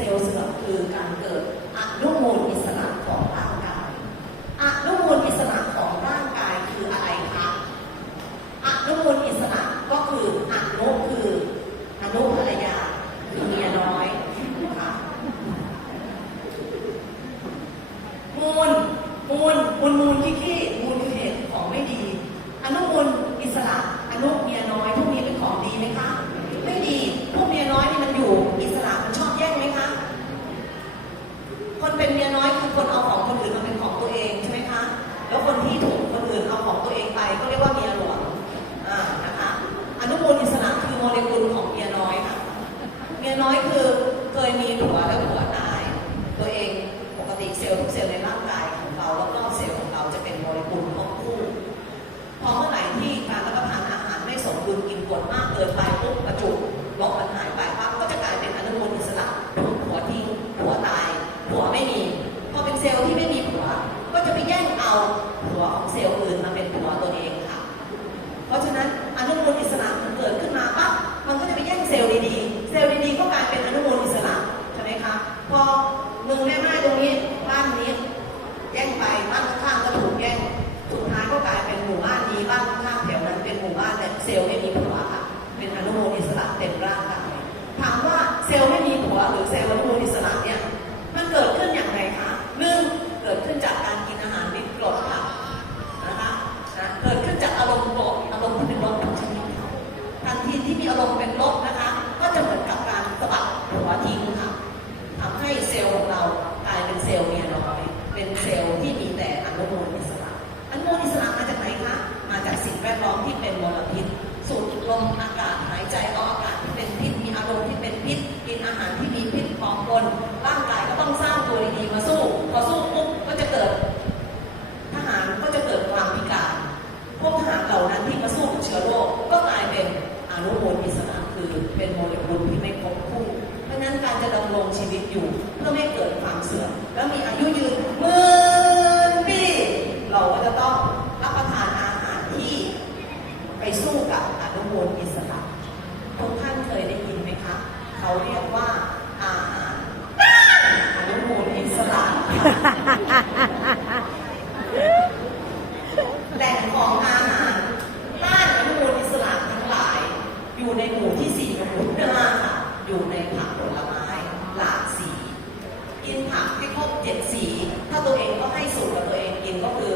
เซลล์เสื่อมคือการเกิดอนุมูลอิสระของ คือ กินผักให้ครบเจ็ดสี ถ้าตัวเองก็ให้สูตรกับตัวเองกินก็คือ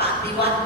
ปฏิวัติ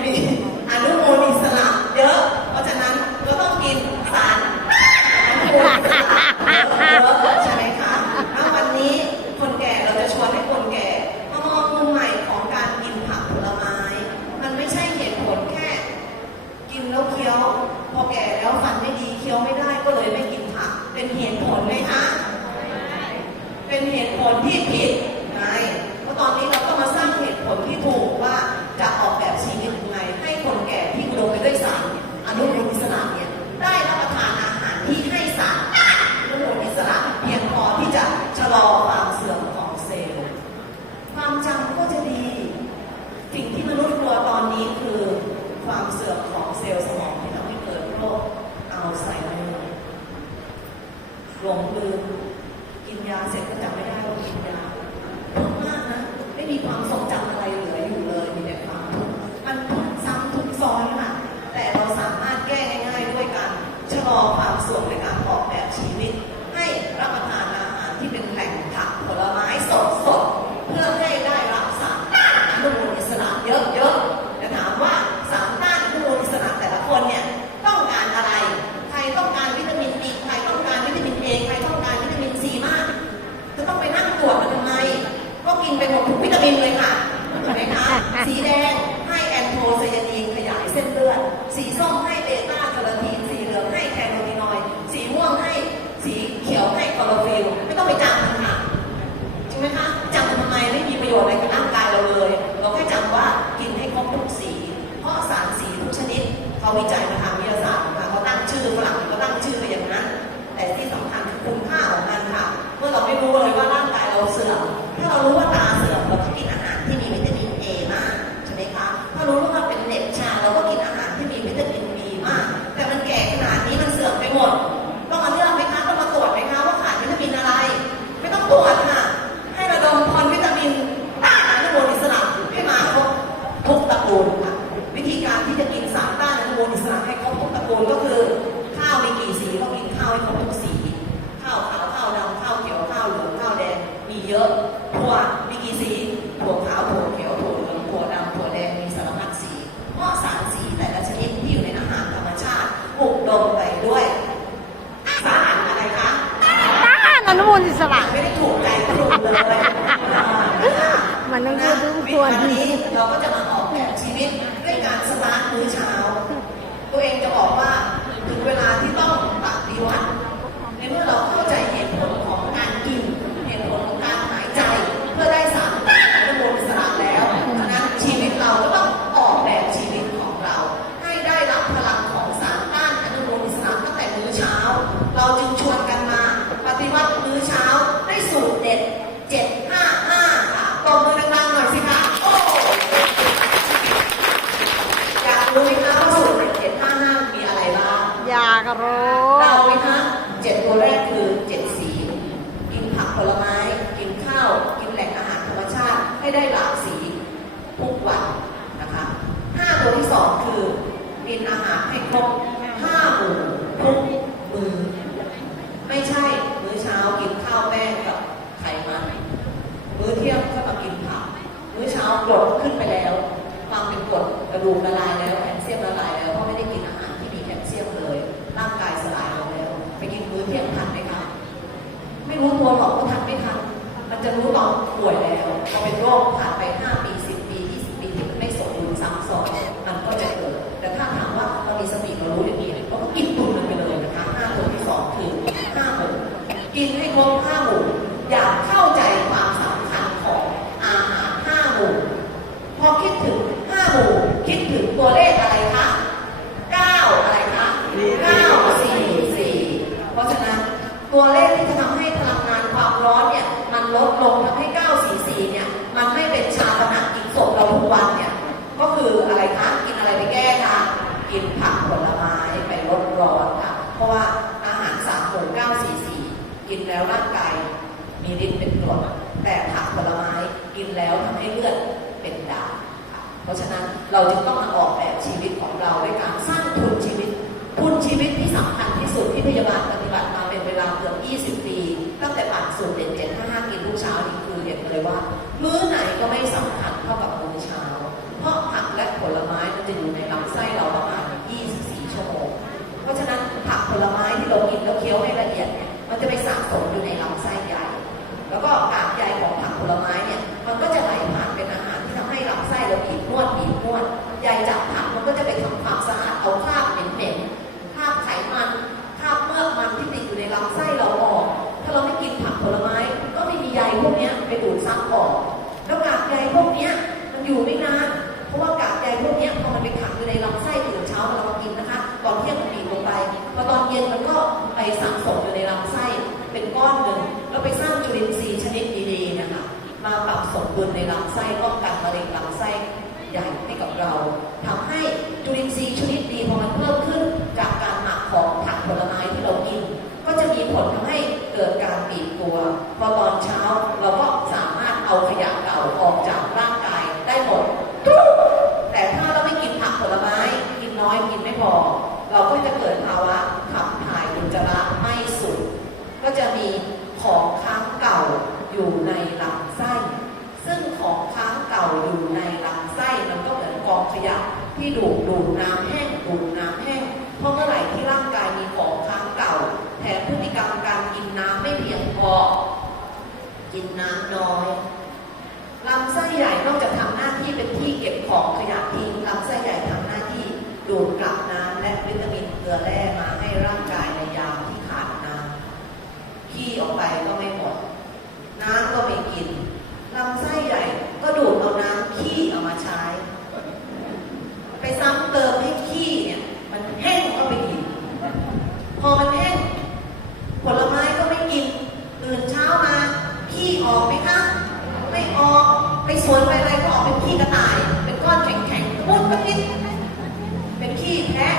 给你 หลงลืมกินยาเสร็จก็จำไม่ได้ว่ากินยามากนะ ไม่มีความทรง Thank you. Làm 个 อนกองขยะที่ดูดดูดน้ำแห้งดูดน้ำแห้ง เพราะเมื่อไหร่ที่ร่างกายมีของค้างเก่าแถมพฤติกรรมการกินน้ำไม่เพียงพอ กินน้ำน้อยลำไส้ใหญ่นอกจากทำหน้าที่เป็นที่เก็บของขยะทิ้งลำไส้ใหญ่ทำหน้าที่ดูดกลับน้ำและวิตามินเกลือแร่มาให้ร่างกายในยามที่ขาดน้ำขี้ออกไปก็ไม่หมด น้ำก็ไม่กินลำไส้ใหญ่ก็ดูดเอาน้ำขี้เอามาใช้ ไปซ้ำเติมให้ขี้เนี่ยมันแห้งก็ไปกิน พอมันแห้ง ผลไม้ก็ไม่กิน ตื่นเช้ามา ขี้ออกไหมคะ ไม่ออก ไป สวนไปอะไรก็ออกเป็นขี้กระต่าย เป็นก้อนแข็งๆมุดก็กินเป็นขี้แพะ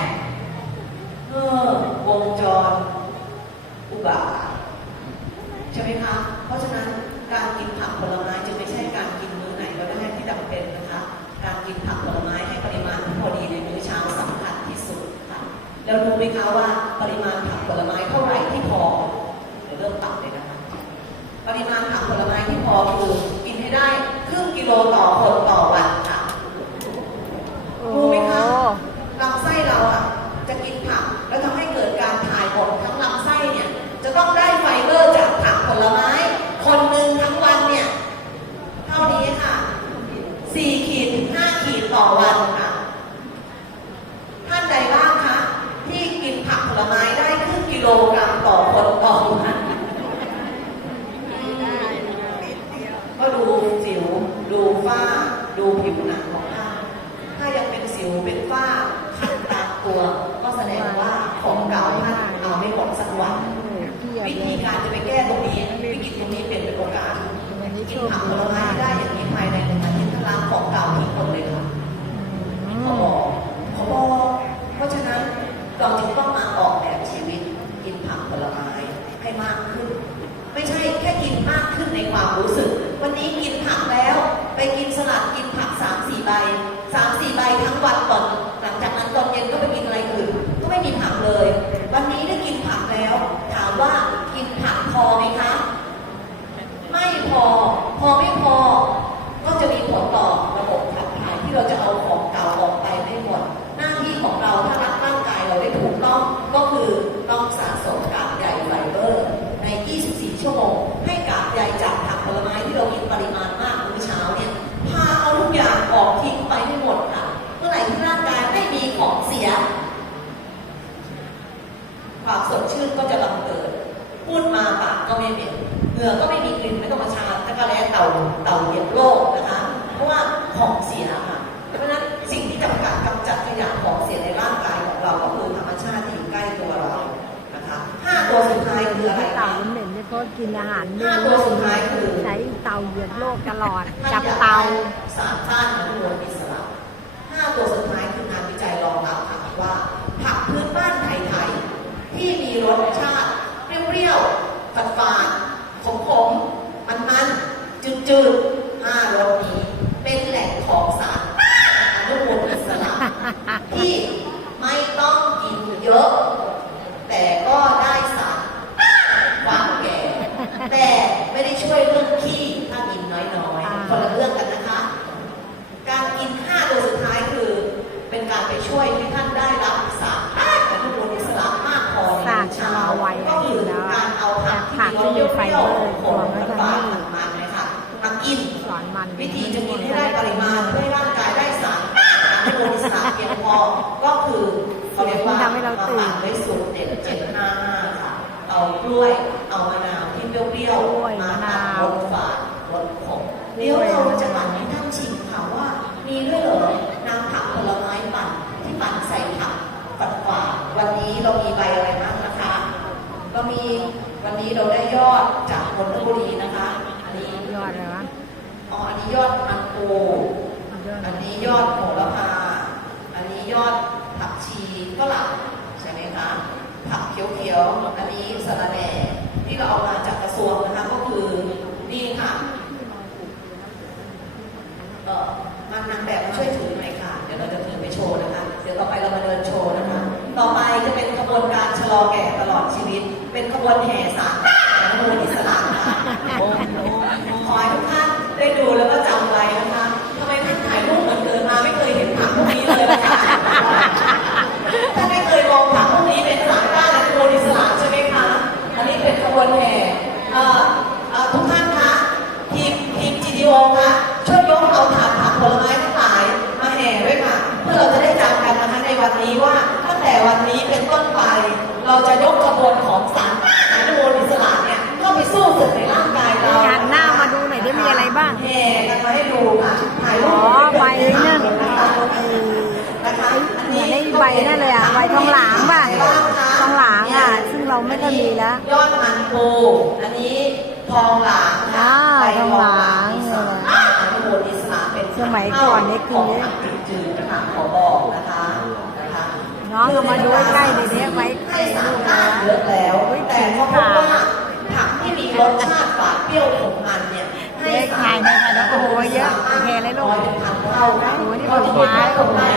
เออวงจร อุบาใช่ไหมคะ เพราะฉะนั้นการกินผักผลไม้จึงไม่ใช่การกินมื้อไหนก็ได้ที่จำเป็นนะคะ การกินผักผลไม้ให้ปริมาณพอดีในมื้อเช้าสำคัญที่สุดค่ะ แล้วรู้ไหมคะว่าปริมาณผักผลไม้เท่าไหร่ที่พอเดี๋ยวเริ่มตัดเลยนะคะ ปริมาณผักผลไม้ที่พอคือกินให้ได้ โลต่อคนต่อวันค่ะ โอ้ รู้ไหมคะ ลำไส้เราอะจะกินผักแล้วทำให้เกิดการถ่ายหมดทั้งลำไส้เนี่ย จะต้องได้ไฟเบอร์จากผักผลไม้ คนหนึ่งทั้งวันเนี่ย เท่านี้ค่ะสี่ขีดถึงห้าขีดต่อวันค่ะ ท่านใดบ้างคะที่กินผักผลไม้ได้ครึ่งกิโลกรัมต่อคนต่อวันก็ดูสิว ดูฝ้า ดูผิวหนังของท่าน ถ้ายังเป็นสิวเป็นฝ้าขัดตามตัว ก็แสดงว่าของเก่าท่านเอาไม่หมดสักวัน วิธีการจะไปแก้ตรงนี้วิกฤตตรงนี้เป็นเป็นโอกาส วันนี้โช กิน ค ผัก ดี ผลไม้ มาก ได้อย่างนี้ภายในหนึ่งอาทิตย์ถ้าล้างของเก่าทิ้งหมดเลยค่ะ อื เขา ม บอกเขาบอกเพราะฉะนั้นเราจึงต้องมาออกแบบชีวิต กินผักผลไม้ให้มากขึ้น ไม่ใช่แค่กินมากขึ้นในความรู้สึก วันนี้กินผักแล้ว ไปกินสลัดกินผักสามสี่ใบสามสี่ใบทั้งวันก่อนหลังจากนั้นตอนเย็นก็ไปกินอะไรอื่น ก็ไม่มีผักเลย วันนี้ได้กินผักแล้ว ถามว่ากินผักพอไหมคะ ไม่พอ พอไม่พอ ก็จะมีผลต่อระบบขับถ่ายที่เราจะเอาของเก่าออกไปไม่หมด หน้าที่ของเราถ้ารักร่างกายเราได้ถูกต้อง ก็คือต้องสะสมกากใยไฟเบอร์ ใน 24 ชั่วโมง ให้กากใยจากผักผลไม้ที่เรากินปริมาณมากมื้อเช้าเนี่ย พาเอาทุกอย่างออกทิ้งไปให้หมดค่ะ เมื่อไหร่ที่ร่างกายไม่มีของเสีย ความสดชื่นก็จะบังเกิด พูดมาปากก็ไม่เหม็นเหงื่อก็ไม่มีกลิ่นไม่ต้องมาชาตะกะแลเต่าเต่าเหยียบโลกนะคะ เพราะว่าของเสียค่ะ เพราะฉะนั้นสิ่งที่จำกัดกำจัดขยะของเสียในร่างกายของเราก็คือธรรมชาติที่อยู่ใกล้ตัวเรานะคะห้าตัวสุดท้ายคืออะไรเต่าคะเหม็นเนี่ยเพราะกินอาหารห้าตัวสุดท้ายคือใช้เตาเหยียบโลกตลอดท่านจับอยากเตาได้สารต้านอนุมูลอิสระห้าตัวสุดท้ายคืองานวิจัยรองรับค่ะว่า ที่มีรสชาติเปรี้ยวๆฝาดฝาดขมๆมันมันๆจืดๆห้ารสนี้ เป็นแหล่งของสารอนุมูลอิสระที่ไม่ต้องกินเยอะ แต่ก็ได้สารความแก่ แต่ไม่ได้ช่วยเรื่องขี้ถ้ากินน้อยๆ คนละเรื่องกันนะคะ การกินห้าตัวสุดท้ายคือ เป็นการไปช่วยให้ท่านได้รับสารอนุมูลอิสระมากพอใน สาร มื้อเช้า ชะลอวัย ก็คือการเอาผัก ผักที่มีไฟเบอร์ ข ตัว ม มันก็ ฝาด ไม่ มันๆเลยค่ะมากิน สอนมัน วิธีจะกินให้ได้ปริมาณเพื่อให้ร่างกายได้สารอนุมูลอิสรเพียงพอ ก็คือเขาเรียกว่าทำให้เราตื่นมปั่ด้วยสูตรเด็ดเจ็ดห้าค่ะ เอากล้วย เอามะนาวที่เปรี้ยวๆมาตัดวรสฝาดรสขมเดี๋ยวเราจะปั่นให้ท่านชิมค่ะว่า มีด้วยเหรอน้ำผักผลไม้ปั่นที่ปั่นใส่ผักฝัดฝาวันนี้เรามีใบอะไรบ้างนะคะ ก็มีวันนี้เราได้ยอดจากนนทบุรีนะคะ อันนี้ยอดเลยวะ อ๋อ อันนี้ยอดมันปูยอดอันนี้ยอดโหระพา อันนี้ยอดผักชีฝรั่งใช่ไหมคะ ผักเขียวๆ อันนี้สะระแหน่ที่เราเอามาจากกระทรวงนะคะก็คือนี่ค่ะเออมานางแบบมาช่วยถือหน่อยค่ะ เดี๋ยวเราจะถือไปโชว์นะคะ เดี๋ยวต่อไปเรามาเดินโชว์นะคะ ต่อไปจะเป็นขบวนการชะลอแก่ตลอดชีวิต เป็นขบวนแห่ เราจะยกกระบวนของสารอนุมูลอิสระเนี่ยเข้าไปสู้ศึกในร่างกายเราหันหน้ามาดูหน่อยได้มีอะไรบ้างแห่กันมาให้ดูค่ะถ่ายรูอ๋ปอใบนั่นนะคะเออนะคะอันเหมืนี้อนไอ้ใบนั่นเลยอะใบทองหลางป่ะทองหลางอะ ซึ่งเราไม่ค่อยมีแล้ว ยอดมันปูอันนี้ทองหลางค่ะอ่าใบทองหลางอิสระเนี่ยนะอนุมูลอิสระเป็นสมัยก่อนนี่คือ น้องเอามาดูใกล้ๆเดี๋ยวนี้ไว้ใกล้ให้สาลูรกต้านนะเยอะแล้วเฮ้ยแต่เขาพบว่าผักที่มีรสชาติฝาดเปรี้ยวขมมันเนี่ยให้เด็กสาถ่ายรในถ่ายแล้วโอ้โหเยอะโอเคเลยลูกร้อยเป็นพันเท่าค่ะโอ้โหนี่ผลไม้ผลไม้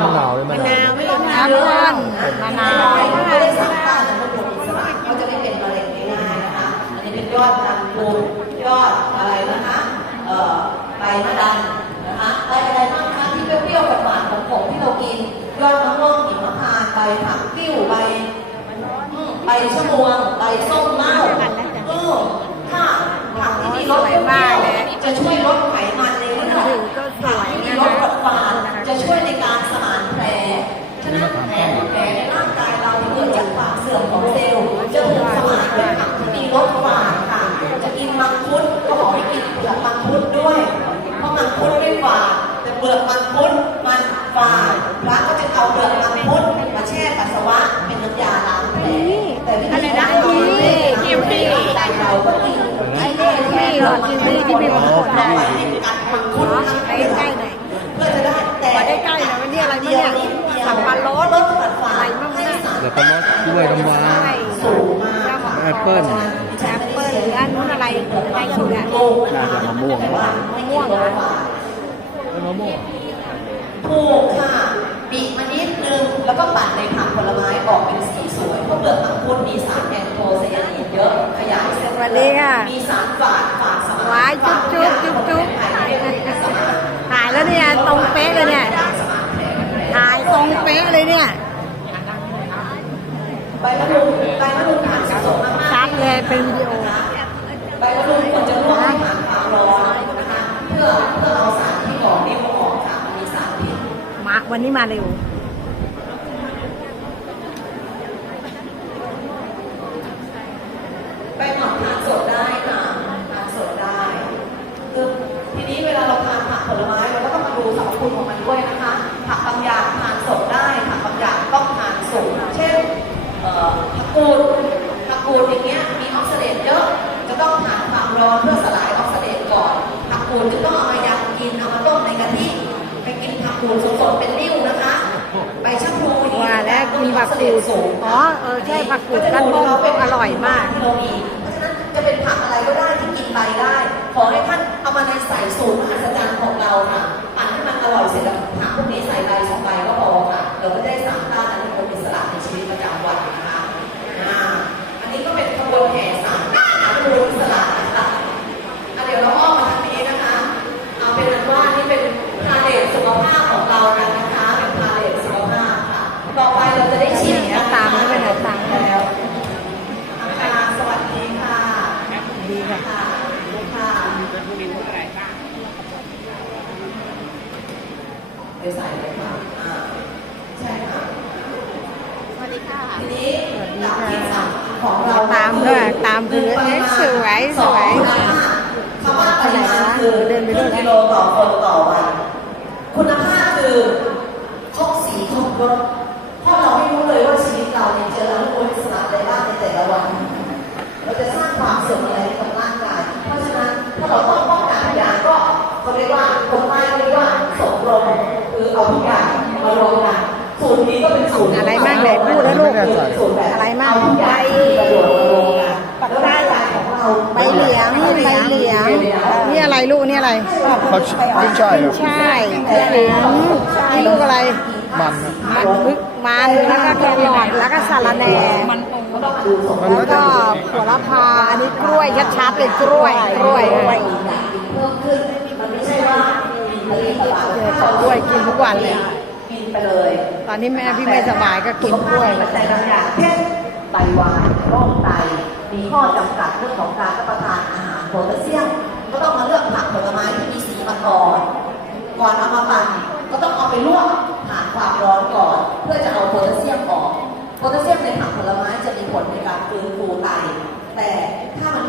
มะนาวเลยมะมะนานาววไม่ต้องมะนาวมะนาวไม่ได้สารต้านอนุมูลอิสระเขาจะไม่เป็นมะเร็งง่ายๆนะคะอันนี้เป็นยอดมันปูยอดอะไรนะคะเอ่อใบมะดัน ผักกิ้วใบใบชะมวงใบส้มเม่าเออค่ะผักที่มีรสเปรี้ยวจะช่วยลดไขมันในเลือดถือก็สวยมีรสกดฟานจะช่วยในการสมานแผลฉะนั้นแผลแผลในร่างกายเราที่เกิดจากความเสื่อมของเซลล์จะถูกสมานด้วยผักที่มีรสหวานค่ะจะกินมังคุดก็บอกให้กินเปลือกมังคุดด้วย เพราะมังคุดไม่หวานแต่เปลือกมังคุดมันหวานพระก็จะเอาเปลือกมังคุด แต่วิธีการเราไม่ได้ทำให้ร่างกายเราก็กินไอ้นี่นี่หลอดกินนี่ที่มีผลผลเรานะไปใกัดมังคุดทั้ไปใกล้หน่อยเพื่อจะได้แต่มาใกล้หน่อยวันนี้อะไรบ้าเนี่ยสับปะรดรสผัดฝาอะไรดบ้างให้เนี่ยสารแล้วก็รสกล้วยน้ำว้าสูมาแอปเปิ้ลแอปเปิ้ลหรืออันนู้นอะไรอะไรสุดอะน่าจะมะม่วงแต่ว่าไม่กินรสหวานมะม่วงถูกค่ะ นิดนึง แล้วก็ปั่นในผักผลไม้ออกเป็นสีสวยเพราะเปลือกมังคุดมีสารแอนโทไซยานินเยอะขยายเส้นสวัสดีค่ะมีสารฝาดฝาดสมานว้ายจุ๊บจุ๊บจุ๊บจุ๊บถ่ายแล้วเนี่ยตรงเป๊ะเลยเนี่ยถ่ายตรงเป๊ะเลยเนี่ยใบมะรุมใบมะรุมทานสดๆมากๆชัดเลยเป็นวิดีโอใบมะรุมควรจะลวกให้ผ่านความร้อนนะคะเพื่อเพื่อเอาสารที่ก่อนิ่มออกค่ะมันมีสารพิษมาวันนี้มาเร็ว ใบหม่อนทานสดได้ค่ะทานสดได้คือทีนี้เวลาเราทานผักผลไม้เราก็ต้องมาดูสรรพคุณของมัน ด้วยนะคะผักบางอย่างทานสดได้ผักบางอย่างต้องทานสุกเช่นเอ่อผักกูดผักกูดอย่างเงี้ยมีออกซิเดนต์เยอะจะต้องผ่านความร้อนเพื่อสลายออกซิเดนต์ก่อนผักกูดจะต้องเอามายำกินเอามาต้มในกะทิไปกินผักกูดสดๆเป็นนิ่วนะคะใบชะพลูอย่างเงี้ยว่าแล้วกินผักกูดสูงอ๋อเออใช่ผักกูดกันต้มก็อร่อยมากที่เรามีเพราะฉะนั้นจะเป็นผักอะไรก็ได้ที่กินใบได้ ขอให้ท่านเอามาในใส่สูตรมหัศจรรย์ของเราค่ะปั่นให้มัน อร่อยเสร็จแล้วผักพวกนี้ใส่ใบสองใบก็พอค่ะเราก็ได้สามต้านอนุมูลอิสระในชีวิตประจำวันนะคะอ่าอันนี้ก็เป็นขบวนแห่สามต้านอนุมูลอิสระนะคะอะเดี๋ยวเราอ้อมมาทางนี้นะคะ เอาเป็นอันว่านี่เป็นพาเลทสุขภาพของเรากันนะคะ เป็นพาเลทสุขภาพค่ะ ต่อไปเราจะได้ชิม เนี่ยตามเข้าไปหน่อยตามเข้าไป แล้วค่ะสวัสดีค่ะ ดีค่ะ ค่ะค่ะเดี๋ยวใส่เลยค่ะอ่าใช่ค่ะสวัสดีค่ะทีนี้หลักที่สามของเราตามด้วยตามคือเอ๊ะสวยสวยคำว่าปริมาณคือเดินไปด้วยกิโลต่อคนต่อวันคุณภาพคือครบสีครบรสเพราะเราไม่รู้เลยว่าชีวิตเราเนี่ยเจออนุมูลอิสระอะไรบ้างในแต่ละวัน เราจะสร้างความเสื่อมอะไรให้กับร่างกาย เพราะฉะนั้นถ้าเราต้องป้องกันทุกอย่างก็เขาเรียกว่าคนใต้เรียกว่าสมรม คือเอาทุกอย่างมารวมกันสูตรนี้ก็เป็นสูตรอะไรมั่งไหนพูดแล้วลูกสูตรแบบอะไรมั่งเาทุกอย่างที่ประโยชน์มารวมกันแล้วร่างกายของเรานี่ใบเหลียงนี่อะไรลูกนี่อะไรเขาขึ้นช่ายครับใช่นี่ลูกอะไร มันครับมันพึกมันแล้วก็แครอทแล้วก็สาระแหน่มันแล้วก็หัวละพาอันนี้กล้วยชัดๆเลยกล้วยกล้วย เนี่ยกล้วยกินทุกวันเลยกินไปเลย ตอนนี้แม่พี่ไม่สบายก็กินกล้วยปัจจัยบางอย่างเช่นไตวายโรคไต มีข้อจำกัดเรื่องของการรับประทานอาหารโพแทสเซียมก็ต้องมาเลือกผักผลไม้ที่มีสีมาก่อนก่อนเอามาปั่นก็ต้องเอาไปลวกผ่านความร้อนก่อน เพื่อจะเอาโพแทสเซียมออกโพแทสเซียมในผักผลไม้จะมีผลในการฟื้นฟูไต แต่ถ้ามัน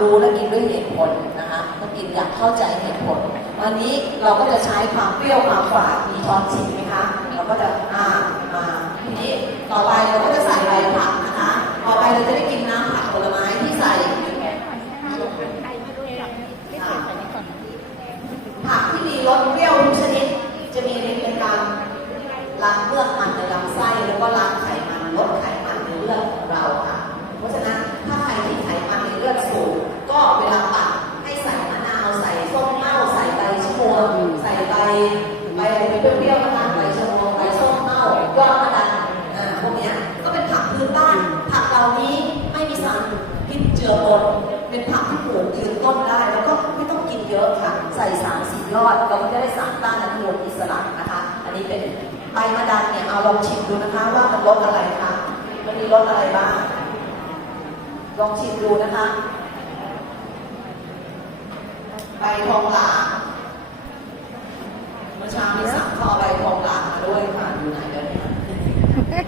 รู้และกินด้วยเหตุผลนะคะก็กินอย่างเข้าใจเหตุผล วันนี้เราก็จะใช้ความเปรี้ยวความฝาดมีช้อนชิมไหมคะ เราก็จะอ่ามาทีนี้ต่อไปเราก็จะใส่ใบผักนะคะ ต่อไปเราจะได้กินน้ำผักผลไม้ที่ใส่ ผักที่มีรสเปรี้ยวทุกชนิด จะมีในการล้างเลือดมันในลำไส้แล้วก็ล้างไขมันลดไขมันในเลือดของเราค่ะ เพราะฉะนั้นถ้าใครที่ไขมันในเลือดสูง ก็เวลาปั่นให้ใส่มะนาวใส่ส้มเม่าใส่ใบชะมวง ใส่ใบใบอะไรเปรี้ยวๆนะคะใบชะมวงใบส้มเม่ายอดมะดันอ่าพวกเนี้ยก็เป็นผักพื้นบ้าน ผักเหล่านี้ไม่มีสารพิษเจือปนเป็นผักที่ปลูกยืนต้นได้ แล้วก็ไม่ต้องกินเยอะค่ะ ใส่สามสี่ยอดเราก็จะได้สารต้านอนุมูลอิสระนะคะ อันนี้เป็นใบมะดันเนี่ยเอาลองชิมดูนะคะว่ามันรสอะไรคะมันมีรสอะไรบ้างลองชิมดูนะคะใบทองหลาง ชามีสั่งคอใบทองหลานมาด้วยค่ะอยู่ไหนกันเนี่ย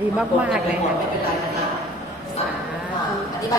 ดีมากๆเลยไม่เป็นไรนะคะสั่งค่ะอธิบา